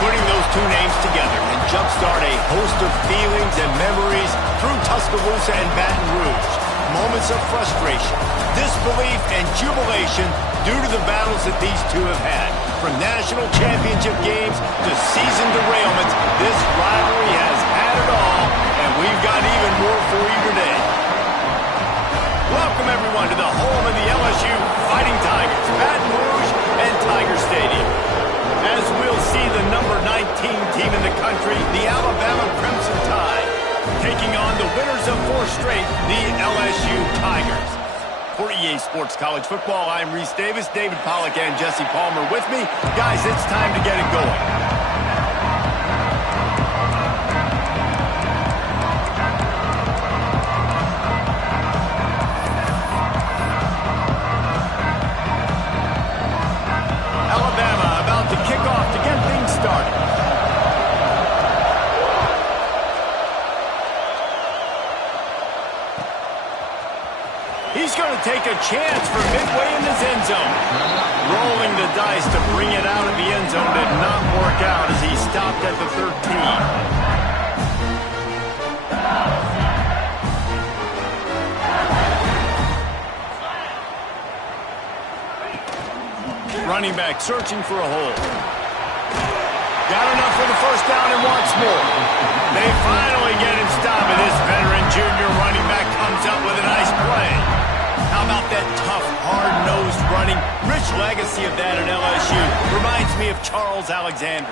Putting those two names together and jumpstart a host of feelings and memories through Tuscaloosa and Baton Rouge. Moments of frustration, disbelief, and jubilation due to the battles that these two have had. From national championship games to season derailments, this rivalry has had it all, and we've got even more for you today. Welcome, everyone, to the home of the LSU Fighting Tigers, Baton Rouge and Tiger Stadium. As we'll see the number 19 team in the country, the Alabama Crimson Tide, taking on the winners of 4 straight, the LSU Tigers. For EA Sports College Football, I'm Reese Davis, David Pollack, and Jesse Palmer with me. Guys, it's time to get it going. He's going to take a chance from midway in his end zone. Rolling the dice to bring it out of the end zone did not work out as he stopped at the 13. Running back searching for a hole. Got enough for the first down and wants more. They finally get him stopped, and this veteran junior running back comes up with a nice play. How about that tough, hard-nosed running? Rich legacy of that at LSU. Reminds me of Charles Alexander.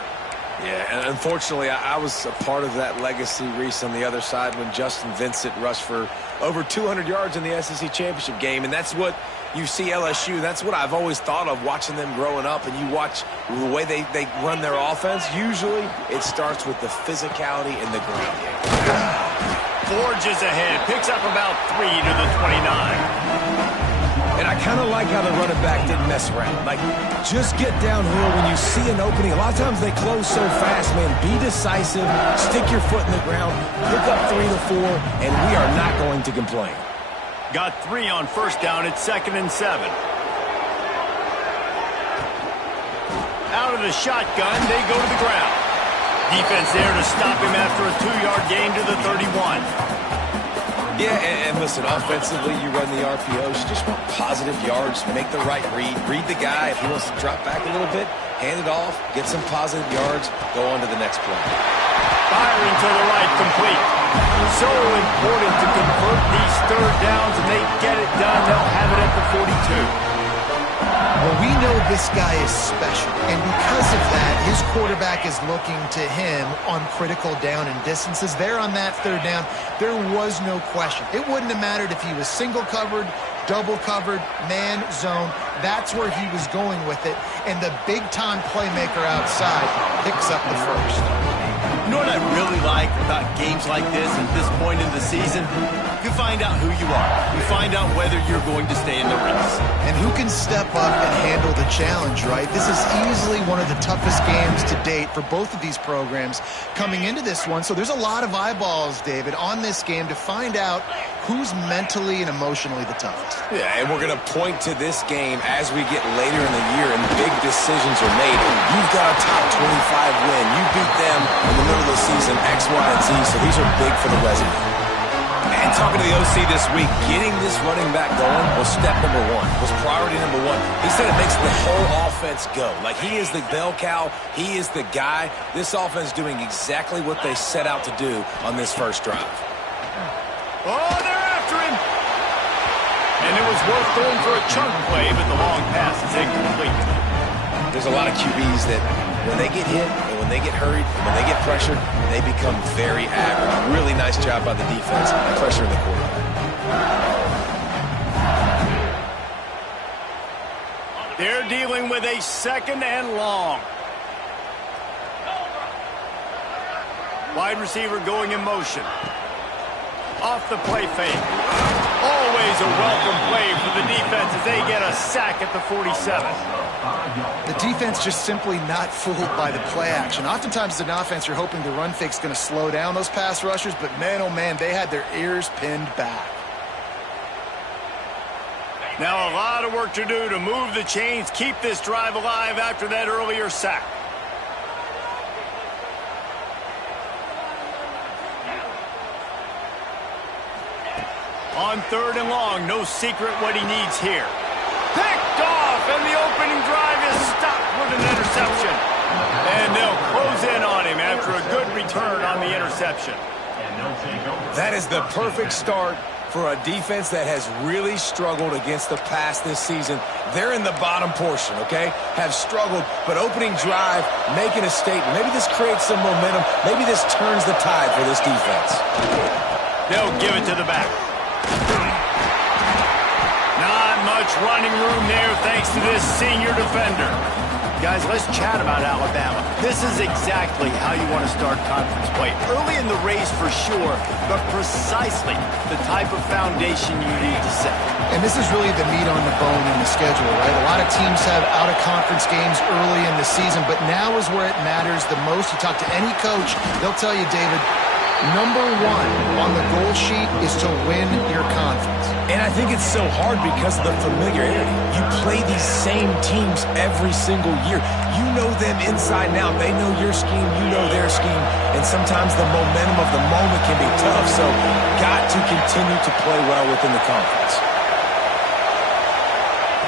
Yeah, and unfortunately, I was a part of that legacy, Reese, on the other side when Justin Vincent rushed for over 200 yards in the SEC Championship game, and that's what you see LSU. That's what I've always thought of watching them growing up, and you watch the way they run their offense. Usually, it starts with the physicality in the ground game. Forges ahead, picks up about 3 to the 29. And I kind of like how the running back didn't mess around. Like, just get downhill when you see an opening. A lot of times they close so fast, man. Be decisive, stick your foot in the ground, pick up 3 to 4, and we are not going to complain. Got 3 on first down at 2nd and 7. Out of the shotgun, they go to the ground. Defense there to stop him after a 2-yard gain to the 31. Yeah, and listen, offensively, you run the RPOs. You just want positive yards, make the right read. Read the guy. If he wants to drop back a little bit, hand it off, get some positive yards, go on to the next play. Firing to the right, complete. So important to convert these third downs, and they get it done. They'll have it at the 42. Well, we know this guy is special, and because of that, his quarterback is looking to him on critical down and distances. There on that third down, there was no question. It wouldn't have mattered if he was single covered, double covered, man, zone. That's where he was going with it, and the big-time playmaker outside picks up the first. You know what I really like about games like this at this point in the season? You find out who you are. You find out whether you're going to stay in the race. And who can step up and handle the challenge, right? This is easily one of the toughest games to date for both of these programs coming into this one. So there's a lot of eyeballs, David, on this game to find out who's mentally and emotionally the toughest. Yeah, and we're going to point to this game as we get later in the year and big decisions are made. You've got a top 25 win. You beat them in the middle of the season, X, Y, and Z, so these are big for the resume. And talking to the OC this week, getting this running back going was step number 1, was priority number 1. He said it makes the whole offense go. Like, he is the bell cow. He is the guy. This offense doing exactly what they set out to do on this first drive. Oh, they're after him. And it was worth going for a chunk play, but the long pass is incomplete. There's a lot of QBs that when they get hit and when they get hurried and when they get pressured, they become very average. Really nice job by the defense pressuring the quarterback. They're dealing with a 2nd and long. Wide receiver going in motion. Off the play fake. Always a welcome play for the defense as they get a sack at the 47. The defense just simply not fooled by the play action. Oftentimes as an offense, you're hoping the run fake's going to slow down those pass rushers, but man, oh man, they had their ears pinned back. Now a lot of work to do to move the chains, keep this drive alive after that earlier sack. On 3rd and long, no secret what he needs here. Picked off, and the opening drive is stopped with an interception. And they'll close in on him after a good return on the interception. That is the perfect start for a defense that has really struggled against the pass this season. They're in the bottom portion, okay? Have struggled, but opening drive, making a statement. Maybe this creates some momentum. Maybe this turns the tide for this defense. They'll give it to the back. Not much running room there thanks to this senior defender. Guys, let's chat about Alabama. This is exactly how you want to start conference play. Early in the race for sure, but precisely the type of foundation you need to set. And this is really the meat on the bone in the schedule, right? A lot of teams have out-of-conference games early in the season, but now is where it matters the most. You talk to any coach, they'll tell you, David, number one on the goal sheet is to win your conference. And I think it's so hard because of the familiarity. You play these same teams every single year. You know them inside and out. They know your scheme, you know their scheme. And sometimes the momentum of the moment can be tough. So got to continue to play well within the conference.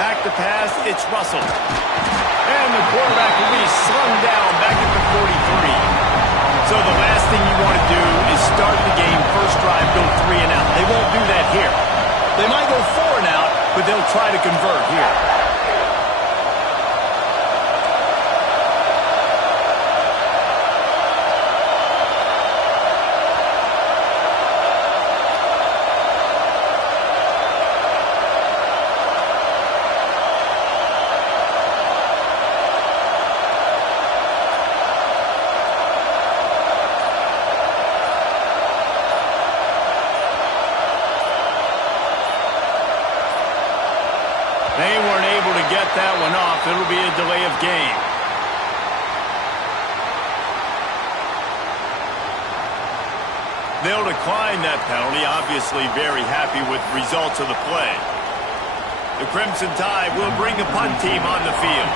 Back to pass, it's Russell. And the quarterback will be slung down back at the 43. So the last thing you want to do is start the game, first drive, go 3 and out. They won't do that here. They might go 4 and out, but they'll try to convert here. They weren't able to get that one off. It'll be a delay of game. They'll decline that penalty, obviously very happy with results of the play. The Crimson Tide will bring the punt team on the field.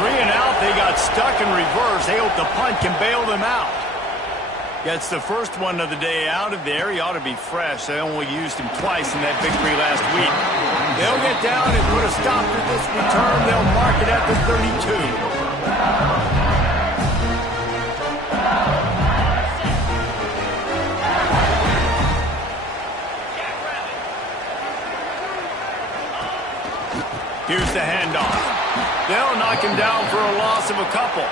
3 and out, they got stuck in reverse. They hope the punt can bail them out. Gets the first one of the day out of there. He ought to be fresh. They only used him twice in that victory last week. They'll get down and put a stop to this return. They'll mark it at the 32. Here's the handoff. They'll knock him down for a loss of a couple.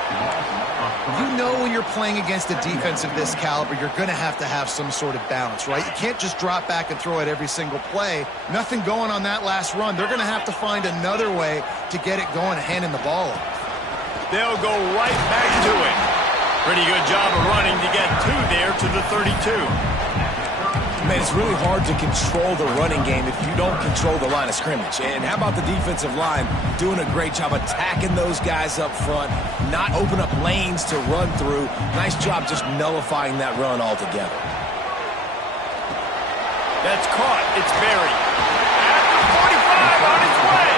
You know when you're playing against a defense of this caliber, you're going to have some sort of balance, right? You can't just drop back and throw it every single play. Nothing going on that last run. They're going to have to find another way to get it going and handing the ball off. They'll go right back to it. Pretty good job of running to get 2 there to the 32. Man, it's really hard to control the running game if you don't control the line of scrimmage. And how about the defensive line doing a great job attacking those guys up front, not open up lanes to run through. Nice job just nullifying that run altogether. That's caught. It's Berry. At the 45 on its way.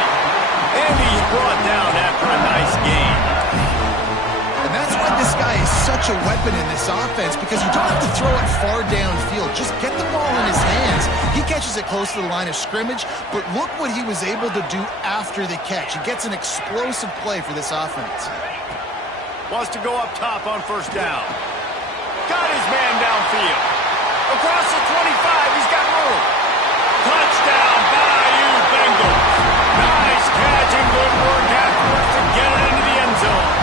And he's brought down after a nice gain. And that's why this guy is such a weapon in this offense, because you don't have to throw it far downfield. Just get the ball in his hands. He catches it close to the line of scrimmage, but look what he was able to do after the catch. He gets an explosive play for this offense. Wants to go up top on first down. Got his man downfield. Across the 25, he's got room. Touchdown, Bayou Bengals. Nice catch and good work afterwards to get it into the end zone.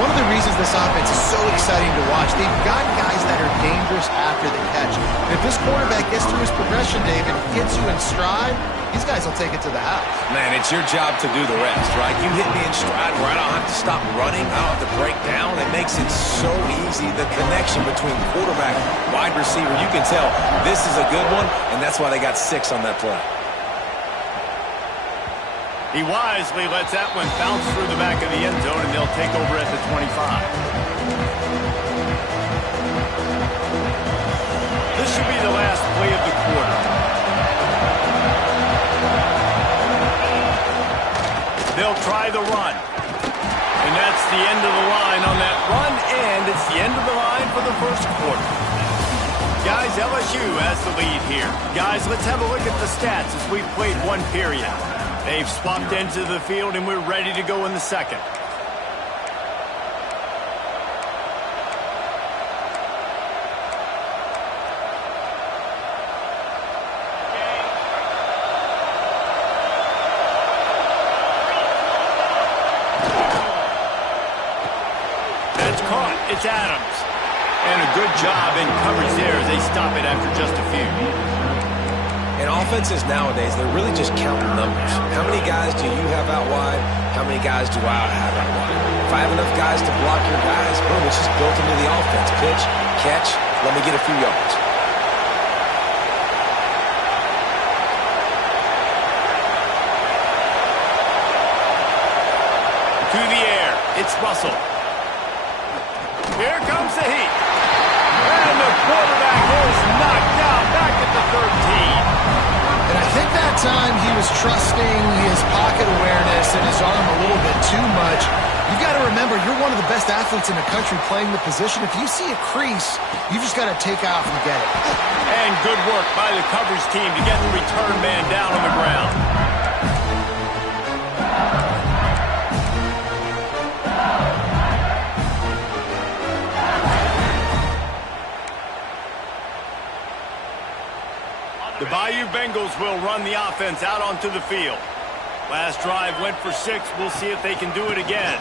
One of the reasons this offense is so exciting to watch, they've got guys that are dangerous after the catch. And if this quarterback gets through his progression, David, gets you in stride, these guys will take it to the house. Man, it's your job to do the rest, right? You hit me in stride where I don't have to stop running. I don't have to break down. It makes it so easy. The connection between quarterback, wide receiver, you can tell this is a good one, and that's why they got 6 on that play. He wisely lets that one bounce through the back of the end zone, and they'll take over at the 25. This should be the last play of the quarter. They'll try the run. And that's the end of the line on that run, and it's the end of the line for the first quarter. Guys, LSU has the lead here. Guys, let's have a look at the stats as we've played one period. They've swapped into the field, and we're ready to go in the second. That's caught. It's Adams. And a good job in coverage there as they stop it after just a few. And offenses nowadays, they're really just counting numbers. How many guys do you have out wide? How many guys do I have out wide? If I have enough guys to block your guys, boom, it's just built into the offense. Pitch, catch, let me get a few yards. To the air. It's Russell. Here comes the heat. And the quarterback is knocked down back at the 13. And I think that time he was trusting his pocket awareness and his arm a little bit too much. You've got to remember, you're one of the best athletes in the country playing the position. If you see a crease, you've just got to take off and get it. And good work by the coverage team to get the return man down on the ground. The Bayou Bengals will run the offense out onto the field. Last drive went for 6. We'll see if they can do it again.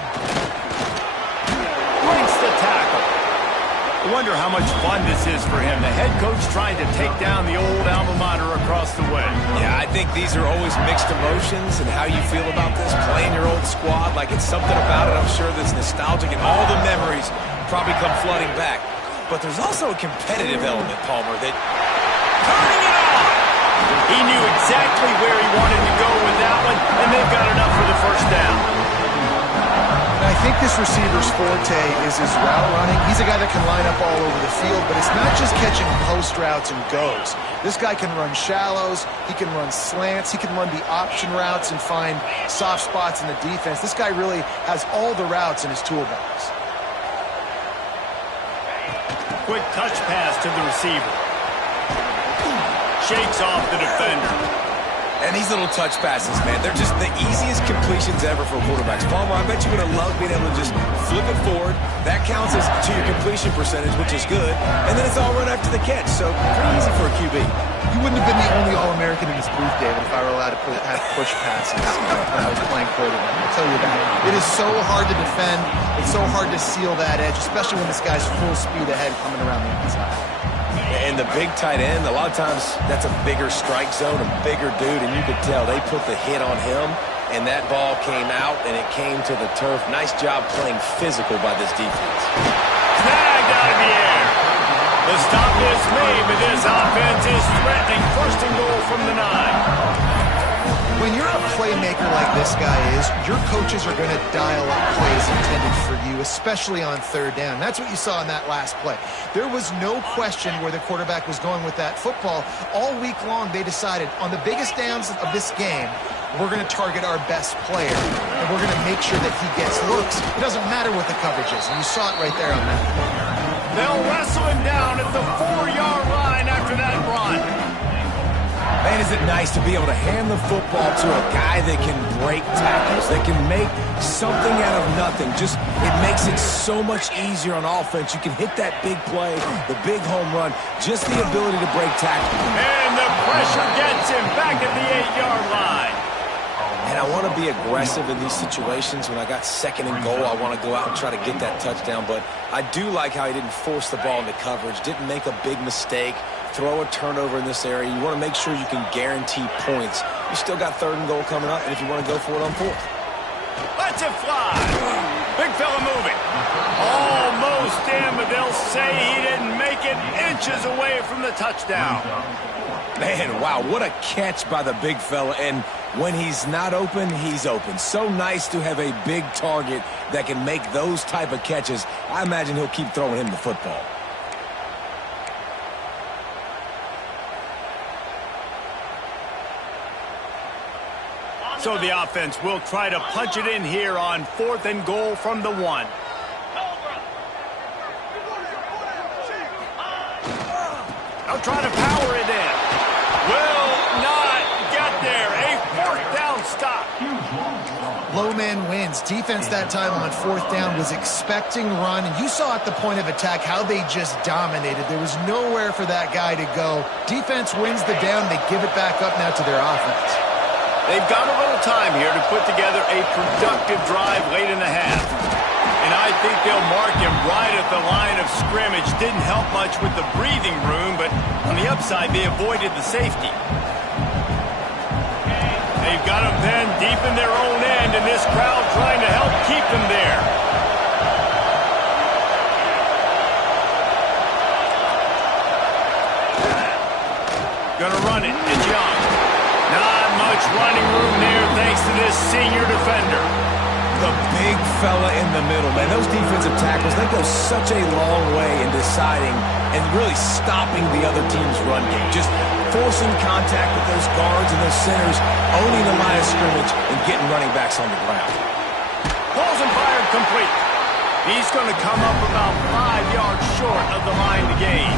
Breaks the tackle. I wonder how much fun this is for him. The head coach trying to take down the old alma mater across the way. Yeah, I think these are always mixed emotions and how you feel about this, playing your old squad. Like, it's something about it, I'm sure, that's nostalgic, and all the memories probably come flooding back. But there's also a competitive element, Palmer, that Turning it on! He knew exactly where he wanted to go with that one, and they've got enough for the first down. I think this receiver's forte is his route running. He's a guy that can line up all over the field, but it's not just catching post routes and goes. This guy can run shallows, he can run slants, he can run the option routes and find soft spots in the defense. This guy really has all the routes in his toolbox. Quick touch pass to the receiver. Shakes off the defender. And these little touch passes, man, they're just the easiest completions ever for quarterbacks. Palmer, I bet you would have loved being able to just flip it forward. That counts as to your completion percentage, which is good. And then it's all run after the catch, so pretty easy for a QB. You wouldn't have been the only All-American in this booth, David, if I were allowed to have push passes when I was playing quarterback. I'll tell you that. It is so hard to defend. It's so hard to seal that edge, especially when this guy's full speed ahead coming around the inside. And the big tight end, a lot of times that's a bigger strike zone, a bigger dude, and you could tell they put the hit on him, and that ball came out, and it came to the turf. Nice job playing physical by this defense. Snagged out of the air. The stop is made, but this offense is threatening. First and goal from the 9. When you're a playmaker like this guy is, your coaches are going to dial up plays intended for you, especially on third down. That's what you saw in that last play. There was no question where the quarterback was going with that football. All week long, they decided on the biggest downs of this game, we're going to target our best player, and we're going to make sure that he gets looks. It doesn't matter what the coverage is, and you saw it right there on that. They'll wrestle him down at the 4-yard line after that run. Man, is it nice to be able to hand the football to a guy that can break tackles, that can make something out of nothing. Just, it makes it so much easier on offense. You can hit that big play, the big home run, just the ability to break tackles. And the pressure gets him back at the 8-yard line. And I want to be aggressive in these situations. When I got second and goal, I want to go out and try to get that touchdown. But I do like how he didn't force the ball into coverage, didn't make a big mistake, throw a turnover in this area. You want to make sure you can guarantee points. You still got third and goal coming up, and if you want to go for it on fourth. Lets it fly. Big fella moving. Almost in, but they'll say he didn't make it, inches away from the touchdown. Man, wow, what a catch by the big fella. And when he's not open, he's open. So nice to have a big target that can make those type of catches. I imagine he'll keep throwing him the football. So the offense will try to punch it in here on 4th and goal from the 1. They'll try to power it in. Will not get there. A fourth down stop. Low man wins. Defense that time on fourth down was expecting run, and you saw at the point of attack how they just dominated. There was nowhere for that guy to go. Defense wins the down. They give it back up now to their offense. They've got a little time here to put together a productive drive late in the half. And I think they'll mark him right at the line of scrimmage. Didn't help much with the breathing room, but on the upside, they avoided the safety. They've got them then deep in their own end, and this crowd trying to help keep them there. Gonna run it. It's Young. Not much running room there thanks to this senior defender. The big fella in the middle, man. Those defensive tackles, they go such a long way in deciding and really stopping the other team's run game. Just forcing contact with those guards and those centers, owning the line of scrimmage, and getting running backs on the ground. Balls and fired complete. He's going to come up about 5 yards short of the line to gain.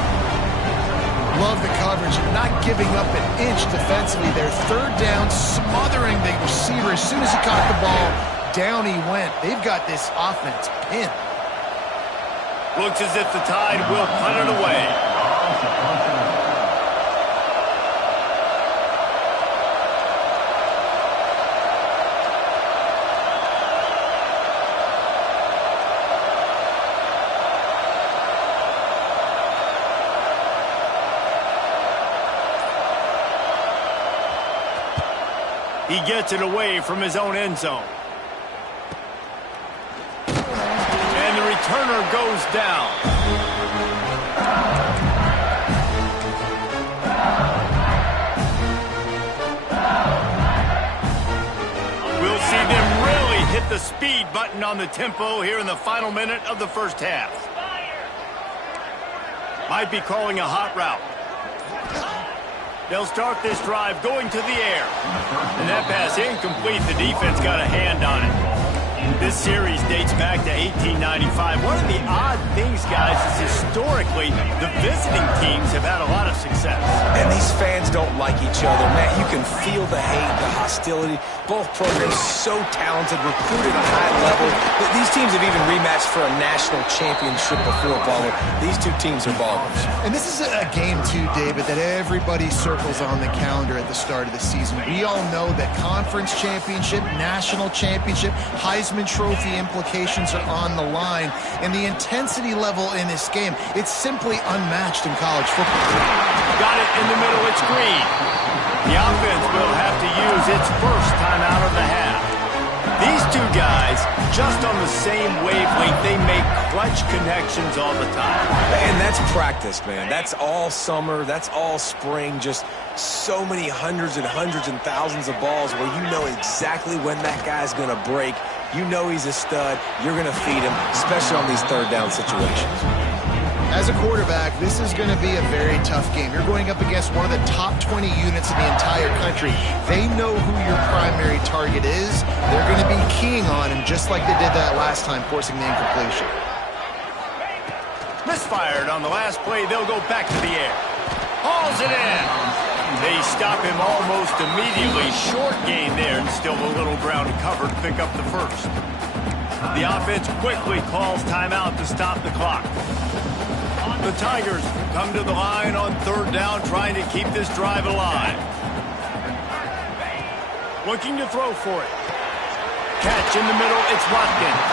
Love the coverage, not giving up an inch defensively. Their third down, smothering the receiver. As soon as he caught the ball, down he went. They've got this offense pinned. Looks as if the Tide will punt it away. He gets it away from his own end zone. And the returner goes down. We'll see them really hit the speed button on the tempo here in the final minute of the first half. Might be calling a hot route. They'll start this drive going to the air. And that pass incomplete. The defense got a hand on it. This series dates back to 1895. One of the odd things, guys, is historically the visiting teams have had a lot of success. And these fans don't like each other. Man, you can feel the hate, the hostility. Both programs so talented, recruited at a high level. But these teams have even rematched for a national championship before, Baller. These two teams are ballers. And this is a game, too, David, that everybody circles on the calendar at the start of the season. We all know that conference championship, national championship, Heisman Trophy implications are on the line. And the intensity level in this game, it's simply unmatched in college football. Got it in the middle. It's Green. The offense will have to use its first time out of the half. These two guys, just on the same wavelength, they make clutch connections all the time. And that's practice, man. That's all summer. That's all spring. Just so many hundreds and thousands of balls where you know exactly when that guy's going to break. You know he's a stud. You're going to feed him, especially on these third down situations. As a quarterback, this is going to be a very tough game. You're going up against one of the top 20 units in the entire country. They know who your primary target is. They're going to be keying on him just like they did that last time, forcing the incompletion. Misfired on the last play. They'll go back to the air. Hauls it in. They stop him almost immediately. Short gain there, and still a little ground to cover to pick up the first. The offense quickly calls timeout to stop the clock. The Tigers come to the line on third down, trying to keep this drive alive. Looking to throw for it. Catch in the middle, it's Watkins.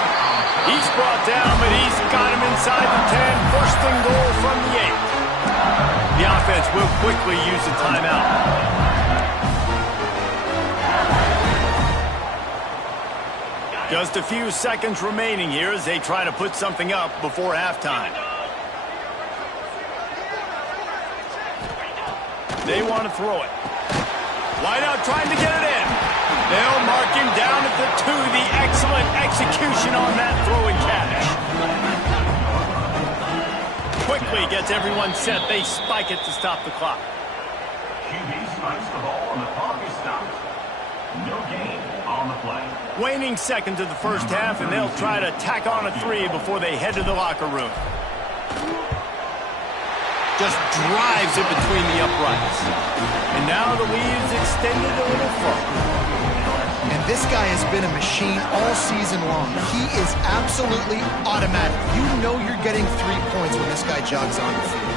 He's brought down, but he's got him inside the 10. First and goal from the 8. The offense will quickly use a timeout. Just a few seconds remaining here as they try to put something up before halftime. They want to throw it. Wide out trying to get it in. They'll mark him down at the 2. The excellent execution on that throw and catch. Quickly gets everyone set. They spike it to stop the clock. QB spikes the ball and the clock is stopped. No gain on the play. Waning seconds of the first half, and they'll try to tack on a 3 before they head to the locker room. just drives it between the uprights. And now the lead's extended a little further. And this guy has been a machine all season long. He is absolutely automatic. You know you're getting 3 points when this guy jogs on the field.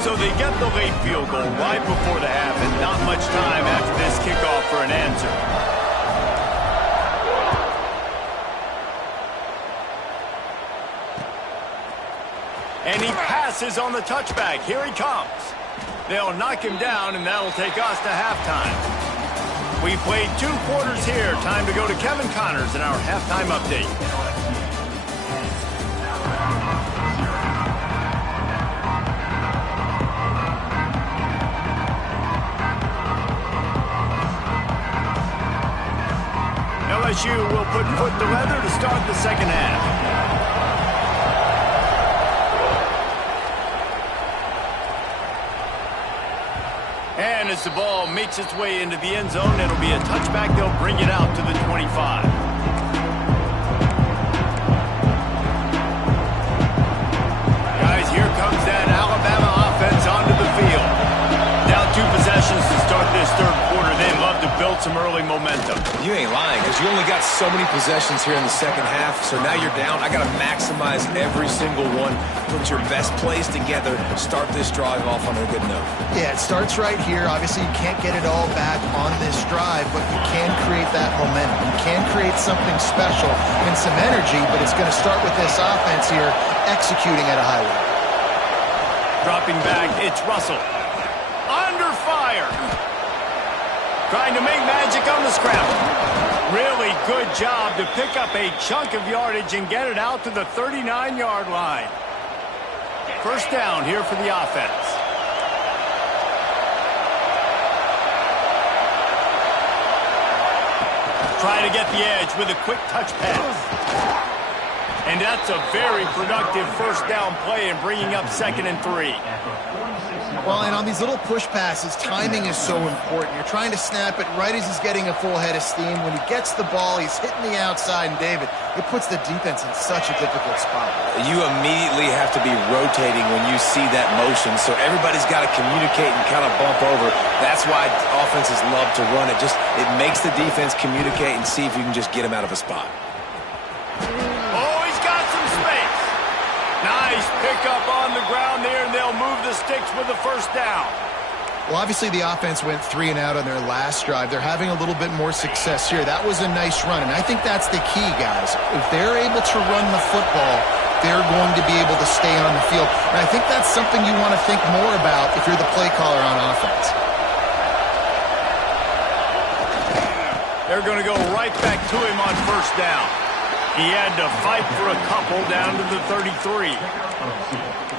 So they get the late field goal right before the half, and not much time after this kickoff for an answer. And he passes on the touchback. Here he comes. They'll knock him down, and that'll take us to halftime. We played 2 quarters here. Time to go to Kevin Connors in our halftime update. LSU will put foot to leather to start the second half. And as the ball makes its way into the end zone, it'll be a touchback. They'll bring it out to the 25. Guys, here comes that Alabama offense onto the field. Down 2 possessions to start this third quarter. They love to build some early momentum. You ain't lying, because you only got so many possessions here in the second half, so now you're down. I got to maximize every single one. Put your best plays together. Start this drive off on a good note. Yeah, it starts right here. Obviously, you can't get it all back on this drive, but you can create that momentum. You can create something special and some energy, but it's going to start with this offense here executing at a high level. Dropping back, it's Russell. Under fire. Trying to make magic on the scramble. Really good job to pick up a chunk of yardage and get it out to the 39-yard line. First down here for the offense. Trying to get the edge with a quick touch pass. And that's a very productive first down play and bringing up 2nd and 3. Well, and on these little push passes, timing is so important. You're trying to snap it right as he's getting a full head of steam. When he gets the ball, he's hitting the outside, and David, it puts the defense in such a difficult spot. You immediately have to be rotating when you see that motion, so everybody's got to communicate and kind of bump over. That's why offenses love to run it. It makes the defense communicate and see if you can just get him out of a spot. Nice pickup on the ground there, and they'll move the sticks with the first down. Well, obviously the offense went 3 and out on their last drive. They're having a little bit more success here. That was a nice run, and I think that's the key, guys. If they're able to run the football, they're going to be able to stay on the field. And I think that's something you want to think more about if you're the play caller on offense. They're going to go right back to him on first down. He had to fight for a couple down to the 33.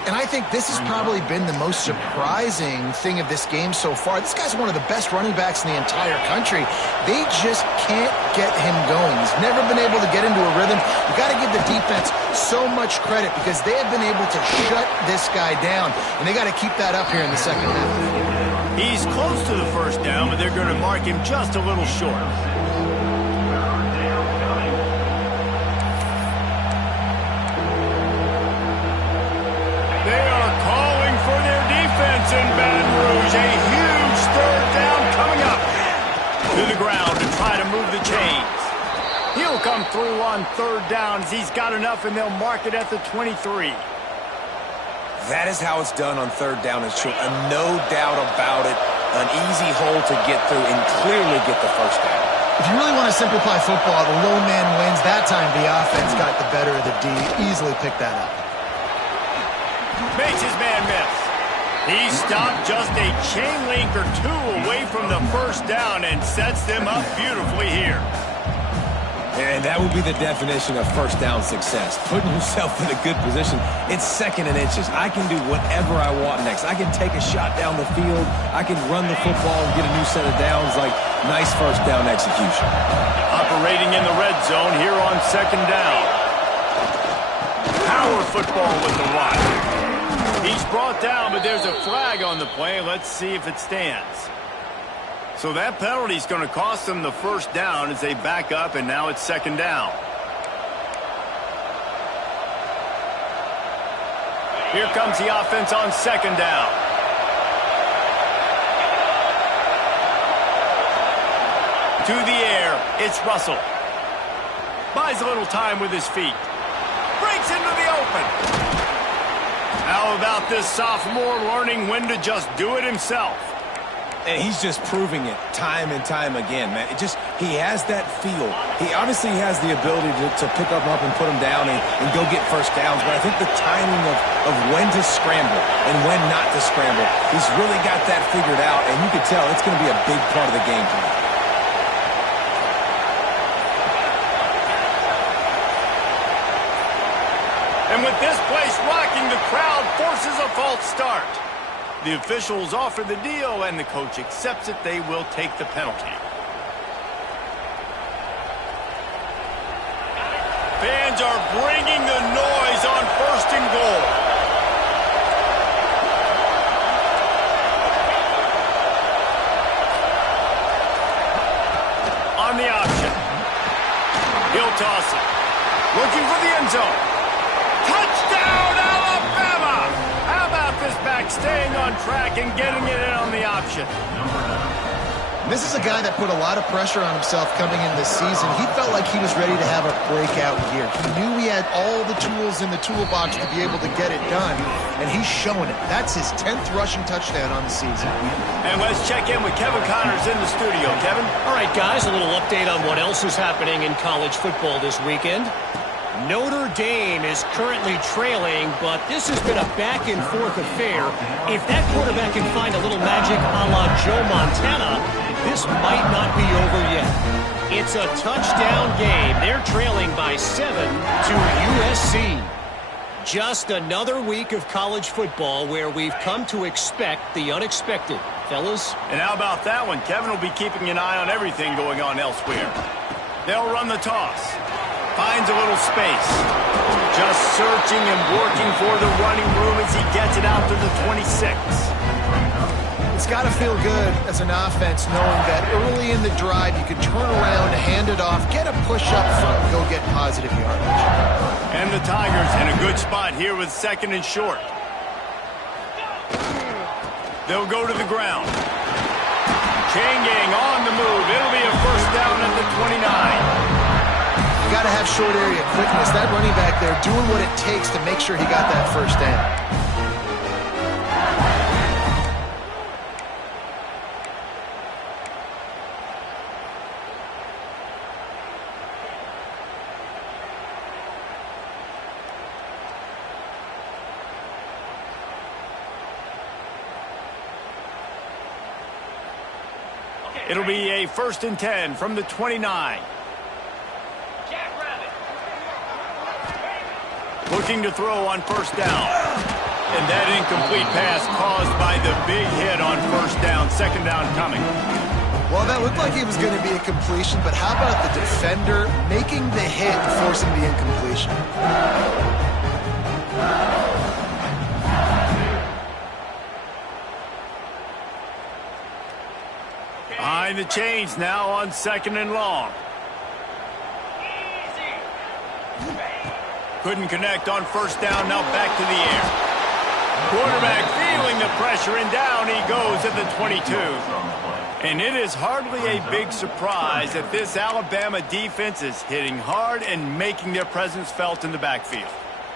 And I think this has probably been the most surprising thing of this game so far. This guy's one of the best running backs in the entire country. They just can't get him going. He's never been able to get into a rhythm. You got to give the defense so much credit because they have been able to shut this guy down, and they got to keep that up here in the second half. He's close to the first down, but they're going to mark him just a little short. They are calling for their defense in Baton Rouge. A huge third down coming up. To the ground to try to move the chains. He'll come through on third downs. He's got enough, and they'll mark it at the 23. That is how it's done on third down and short. No doubt about it. An easy hole to get through and clearly get the first down. If you really want to simplify football, the low man wins. That time the offense got the better of the D. Easily picked that up. Makes his man miss. He stopped just a chain link or 2 away from the first down and sets them up beautifully here. And that would be the definition of first down success. Putting yourself in a good position. It's 2nd and inches. I can do whatever I want next. I can take a shot down the field. I can run the football and get a new set of downs. Like, nice first down execution. Operating in the red zone here on 2nd down. Power football with the watch. He's brought down, but there's a flag on the play. Let's see if it stands. So that penalty is going to cost them the first down as they back up, and now it's 2nd down. Here comes the offense on second down. To the air, it's Russell. Buys a little time with his feet. Breaks into the open. How about this sophomore learning when to just do it himself? And he's just proving it time and time again, man. He has that feel. He obviously has the ability to pick up and put him down and go get first downs. But I think the timing of when to scramble and when not to scramble, he's really got that figured out. And you can tell it's going to be a big part of the game for him. And with this place rocking, the crowd forces a false start. The officials offer the deal, and the coach accepts it. They will take the penalty. Fans are bringing the noise on first and goal. On the option. He'll toss it. Looking for the end zone. Touchdown, Alabama! How about this back staying on track and getting it in on the option? This is a guy that put a lot of pressure on himself coming in this season. He felt like he was ready to have a breakout year. He knew he had all the tools in the toolbox to be able to get it done, and he's showing it. That's his 10th rushing touchdown on the season. And let's check in with Kevin Connors in the studio. Kevin? All right, guys, a little update on what else is happening in college football this weekend. Notre Dame is currently trailing, but this has been a back-and-forth affair. If that quarterback can find a little magic a la Joe Montana, this might not be over yet. It's a touchdown game. They're trailing by 7 to USC. Just another week of college football where we've come to expect the unexpected. Fellas? And how about that one? Kevin will be keeping an eye on everything going on elsewhere. They'll run the toss. Finds a little space. Just searching and working for the running room as he gets it out to the 26. It's got to feel good as an offense knowing that early in the drive you can turn around, hand it off, get a push up front, and go get positive yardage. And the Tigers in a good spot here with second and short. They'll go to the ground. Chain gang on the move. It'll be a first down at the 29. Got to have short area quickness. That running back there doing what it takes to make sure he got that first down. It'll be a first and 10 from the 29. Looking to throw on first down. And that incomplete pass caused by the big hit on first down. Second down coming. Well, that looked like it was going to be a completion, but how about the defender making the hit, forcing the incompletion? Behind the chains now on second and long. Couldn't connect on first down, now back to the air. Quarterback feeling the pressure, and down he goes at the 22. And it is hardly a big surprise that this Alabama defense is hitting hard and making their presence felt in the backfield.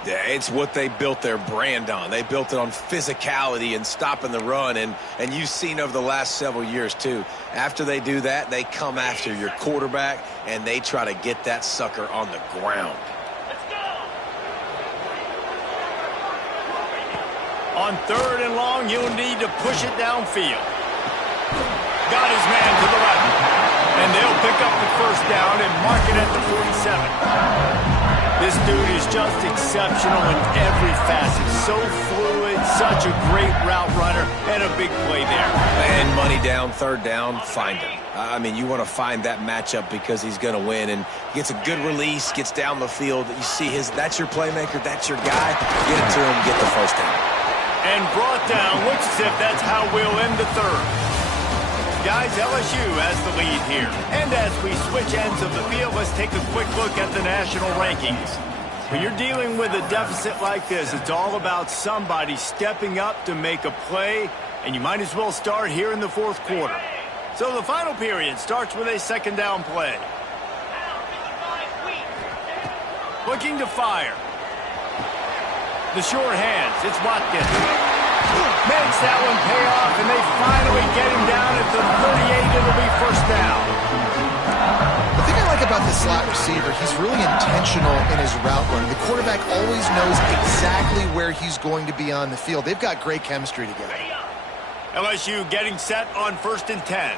Yeah, it's what they built their brand on. They built it on physicality and stopping the run, and you've seen over the last several years, too. After they do that, they come after your quarterback, and they try to get that sucker on the ground. On third and long, you'll need to push it downfield. Got his man to the left. And they'll pick up the first down and mark it at the 47. This dude is just exceptional in every facet. So fluid, such a great route runner, and a big play there. And money down, third down, find him. I mean, you want to find that matchup because he's going to win, and gets a good release, gets down the field. You see that's your playmaker, that's your guy. Get it to him, get the first down. And brought down, looks as if that's how we'll end the third. Guys, LSU has the lead here. And as we switch ends of the field, let's take a quick look at the national rankings. When you're dealing with a deficit like this, it's all about somebody stepping up to make a play, and you might as well start here in the fourth quarter. So the final period starts with a second down play. Looking to fire. The short hands. It's Watkins. Makes that one pay off, and they finally get him down at the 38. It'll be first down. The thing I like about this slot receiver, he's really intentional in his route running. The quarterback always knows exactly where he's going to be on the field. They've got great chemistry together. LSU getting set on 1st and 10.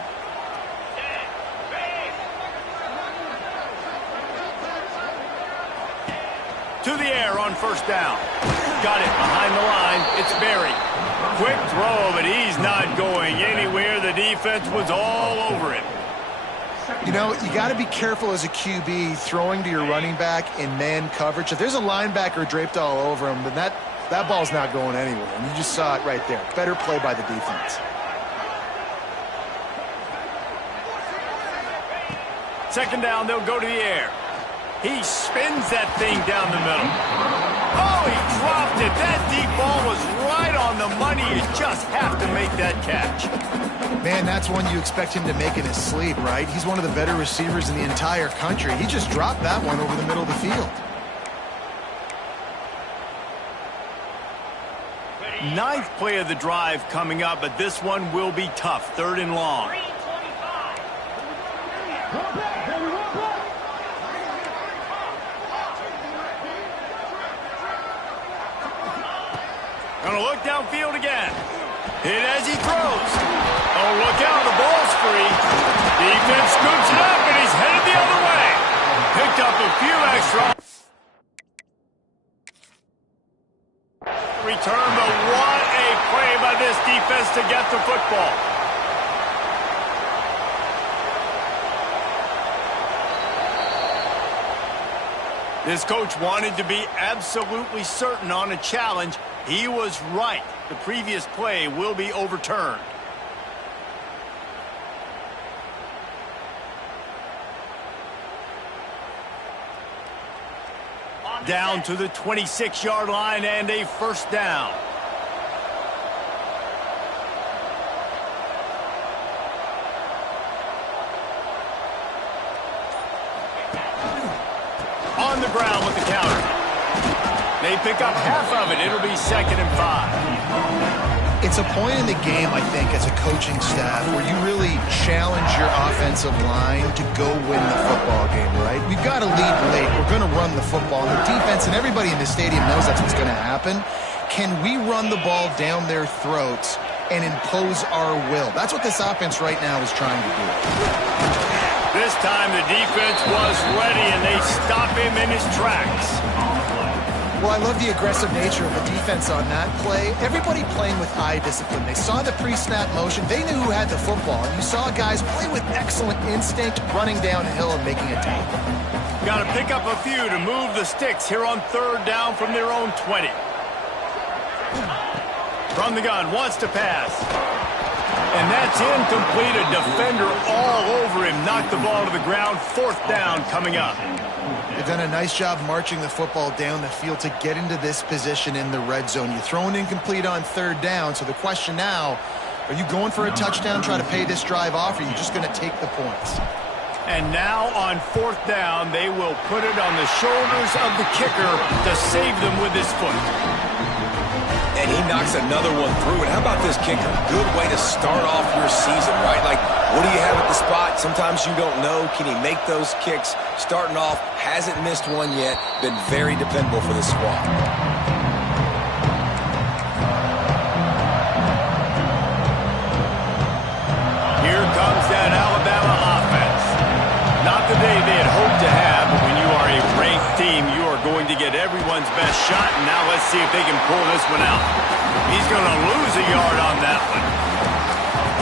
To the air on first down. Got it behind the line. It's Berry. Quick throw, but he's not going anywhere. The defense was all over him. You know, you got to be careful as a QB throwing to your running back in man coverage. If there's a linebacker draped all over him, then that ball's not going anywhere. And you just saw it right there. Better play by the defense. Second down, they'll go to the air. He spins that thing down the middle. Oh, he dropped it. That deep ball was right on the money. You just have to make that catch. Man, that's one you expect him to make in his sleep, right? He's one of the better receivers in the entire country. He just dropped that one over the middle of the field. Ninth play of the drive coming up, but this one will be tough. 3rd and long. Gonna look downfield again. Hit as he throws. Oh, look out, the ball's free. Defense scoops it up, and he's headed the other way. Picked up a few extra. Return, but what a play by this defense to get the football. This coach wanted to be absolutely certain on a challenge. He was right. The previous play will be overturned. Down to the 26-yard line and a first down. On the ground with the counter. They pick up half of it. It'll be 2nd and 5. It's a point in the game, I think, as a coaching staff where you really challenge your offensive line to go win the football game, right? We've got to lead late. We're going to run the football. And the defense and everybody in the stadium knows that's what's going to happen. Can we run the ball down their throats and impose our will? That's what this offense right now is trying to do. This time the defense was ready, and they stop him in his tracks. Well, I love the aggressive nature of the defense on that play. Everybody playing with eye discipline. They saw the pre-snap motion. They knew who had the football. And you saw guys play with excellent instinct, running downhill and making a tackle. Got to pick up a few to move the sticks here on 3rd down from their own 20. From the gun, wants to pass. And that's incomplete. A defender all over him. Knocked the ball to the ground. 4th down coming up. They've done a nice job marching the football down the field to get into this position in the red zone. You're throwing incomplete on 3rd down, so the question now, are you going for a touchdown, try to pay this drive off, or are you just going to take the points? And now on 4th down, they will put it on the shoulders of the kicker to save them with his foot. And he knocks another one through. And how about this kicker? Good way to start off your season, right? Like, what do you have at the spot? Sometimes you don't know. Can he make those kicks? Starting off, hasn't missed one yet. Been very dependable for this squad. Here comes that Alabama offense. Not the day they had hoped to have, but when you are a ranked team, you are going to get everyone's best shot, and now let's see if they can pull this one out. He's going to lose a yard on that one.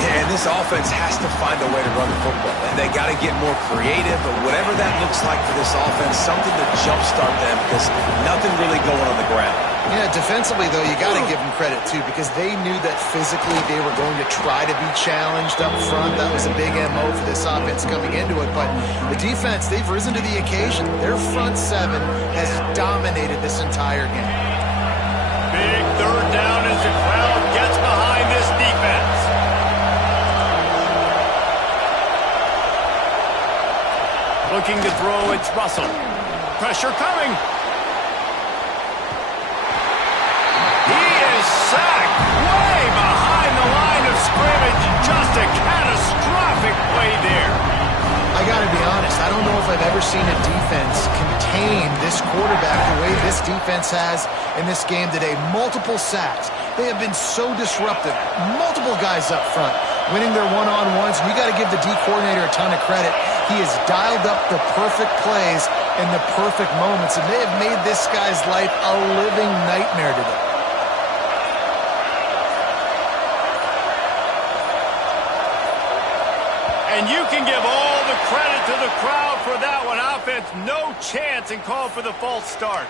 Yeah, and this offense has to find a way to run the football. And they got to get more creative, but whatever that looks like for this offense, something to jumpstart them because nothing really going on the ground. Yeah, defensively, though, you got to give them credit, too, because they knew that physically they were going to try to be challenged up front. That was a big MO for this offense coming into it. But the defense, they've risen to the occasion. Their front seven has dominated this entire game. Big third down as the crowd gets behind this defense. Looking to throw, it's Russell. Pressure coming. Sacked way behind the line of scrimmage. Just a catastrophic play there. I got to be honest, I don't know if I've ever seen a defense contain this quarterback the way this defense has in this game today. Multiple sacks. They have been so disruptive. Multiple guys up front winning their one-on-ones. You got to give the D coordinator a ton of credit. He has dialed up the perfect plays in the perfect moments, and they have made this guy's life a living nightmare today. And you can give all the credit to the crowd for that one. Offense, no chance, and call for the false start.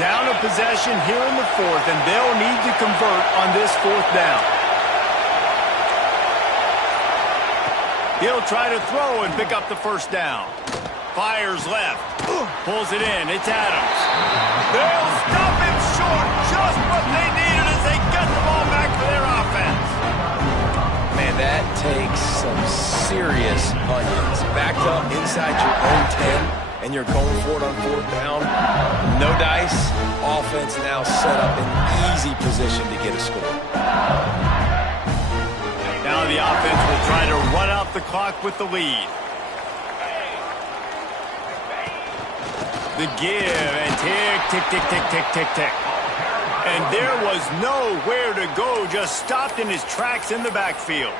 Down a possession here in the fourth, and they'll need to convert on this fourth down. He'll try to throw and pick up the first down. Fires left. Pulls it in. It's Adams. They'll stop him short. Just what they needed as they get the ball back for their offense. Man, that takes some serious onions. Backed up inside your own 10, and you're going for it on fourth down. No dice. Offense now set up in easy position to get a score. Now the offense will try to run out the clock with the lead. The give, and tick, tick, tick, tick, tick, tick, tick. And there was nowhere to go, just stopped in his tracks in the backfield.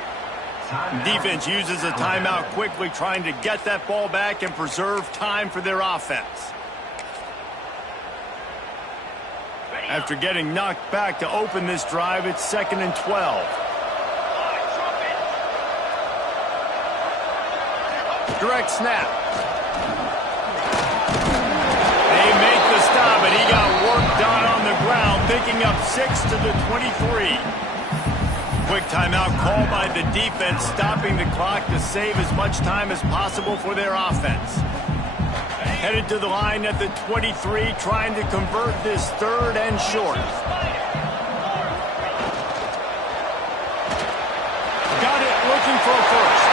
Defense uses a timeout quickly, trying to get that ball back and preserve time for their offense. After getting knocked back to open this drive, it's 2nd and 12. Direct snap. They make the stop, and he got work done on the ground, picking up 6 to the 23. Quick timeout call by the defense, stopping the clock to save as much time as possible for their offense. Headed to the line at the 23, trying to convert this third and short. Got it, looking for a first.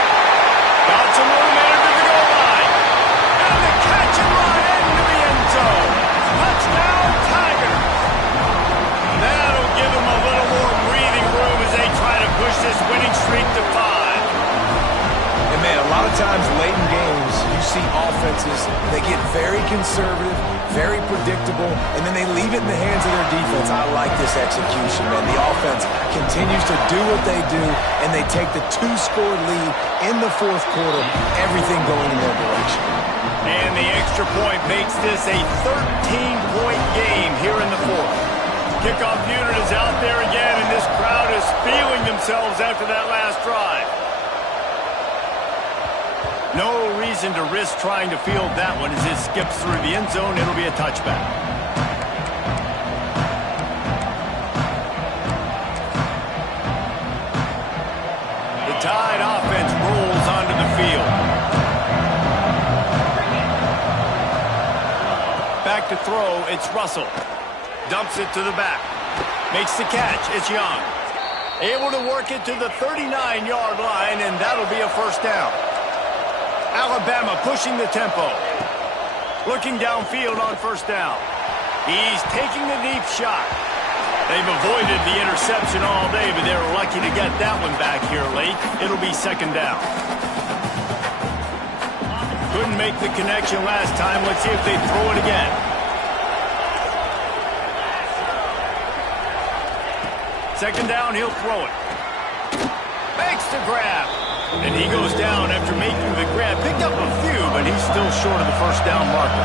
Got some room into the goal line. And the catch and run into the end zone. Touchdown, Tigers. That'll give them a little more breathing room as they try to push this winning streak to 5. And man, a lot of times late in games, you see offenses, they get very conservative, very predictable, and then they leave it in the hands of their defense. I like this execution, man. The offense continues to do what they do, and they take the 2-score lead in the fourth quarter, everything going in their direction. And the extra point makes this a 13-point game here in the fourth. Kickoff unit is out there again, and this crowd is feeling themselves after that last drive. No reason to risk trying to field that one as it skips through the end zone. It'll be a touchback. The Tide offense rolls onto the field. Back to throw, it's Russell. Dumps it to the back. Makes the catch, it's Young. Able to work it to the 39-yard line, and that'll be a first down. Alabama pushing the tempo. Looking downfield on first down. He's taking the deep shot. They've avoided the interception all day, but they're lucky to get that one back here late. It'll be second down. Couldn't make the connection last time. Let's see if they throw it again. Second down, he'll throw it. Makes the grab. And he goes down after making the grab. Picked up a few, but he's still short of the first down marker.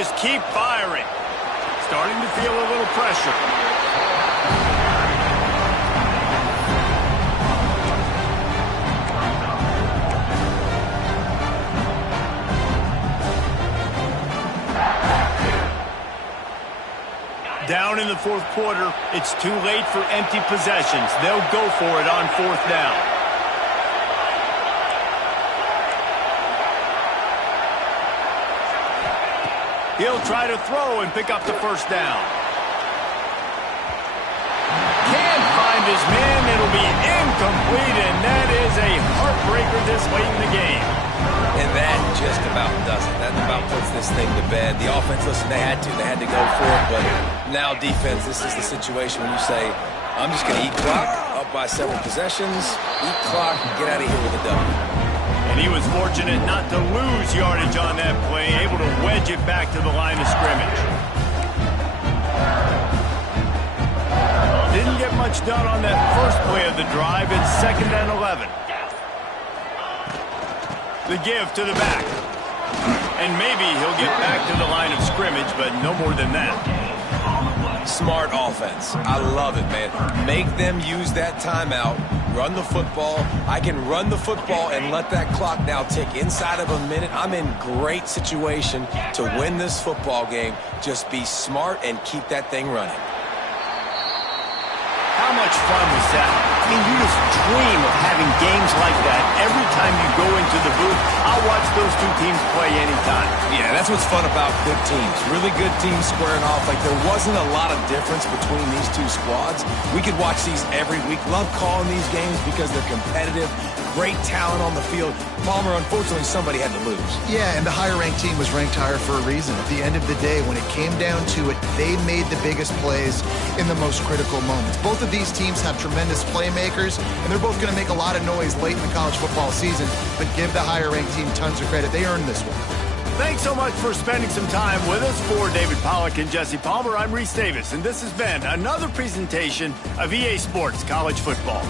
just keep firing. Starting to feel a little pressure. Down in the fourth quarter, it's too late for empty possessions. They'll go for it on fourth down. He'll try to throw and pick up the first down. Can't find his man. It'll be incomplete, and that is a heartbreaker this late in the game. And that just about does it. That about puts this thing to bed. The offense, listen, they had to go for it, but now defense, this is the situation when you say, I'm just going to eat clock, up by several possessions, eat clock, get out of here with a W. And he was fortunate not to lose yardage on that play, able to wedge it back to the line of scrimmage. Didn't get much done on that first play of the drive. It's 2nd and 11. The give to the back. And maybe he'll get back to the line of scrimmage, but no more than that. Smart offense. I love it, man. Make them use that timeout. Run the football. I can run the football and let that clock now tick inside of a minute. I'm in great situation to win this football game. Just be smart and keep that thing running. How much fun was that? I mean, you just dream of having games like that every time you go into the booth. I'll watch those two teams play anytime. Yeah, that's what's fun about good teams. Really good teams squaring off. Like, there wasn't a lot of difference between these two squads. We could watch these every week. Love calling these games because they're competitive. Great talent on the field. Palmer, unfortunately, somebody had to lose. Yeah, and the higher-ranked team was ranked higher for a reason. At the end of the day, when it came down to it, they made the biggest plays in the most critical moments. Both of these teams have tremendous playmakers, and they're both going to make a lot of noise late in the college football season, but give the higher-ranked team tons of credit. They earned this one. Thanks so much for spending some time with us. For David Pollack and Jesse Palmer, I'm Reese Davis, and this has been another presentation of EA Sports College Football.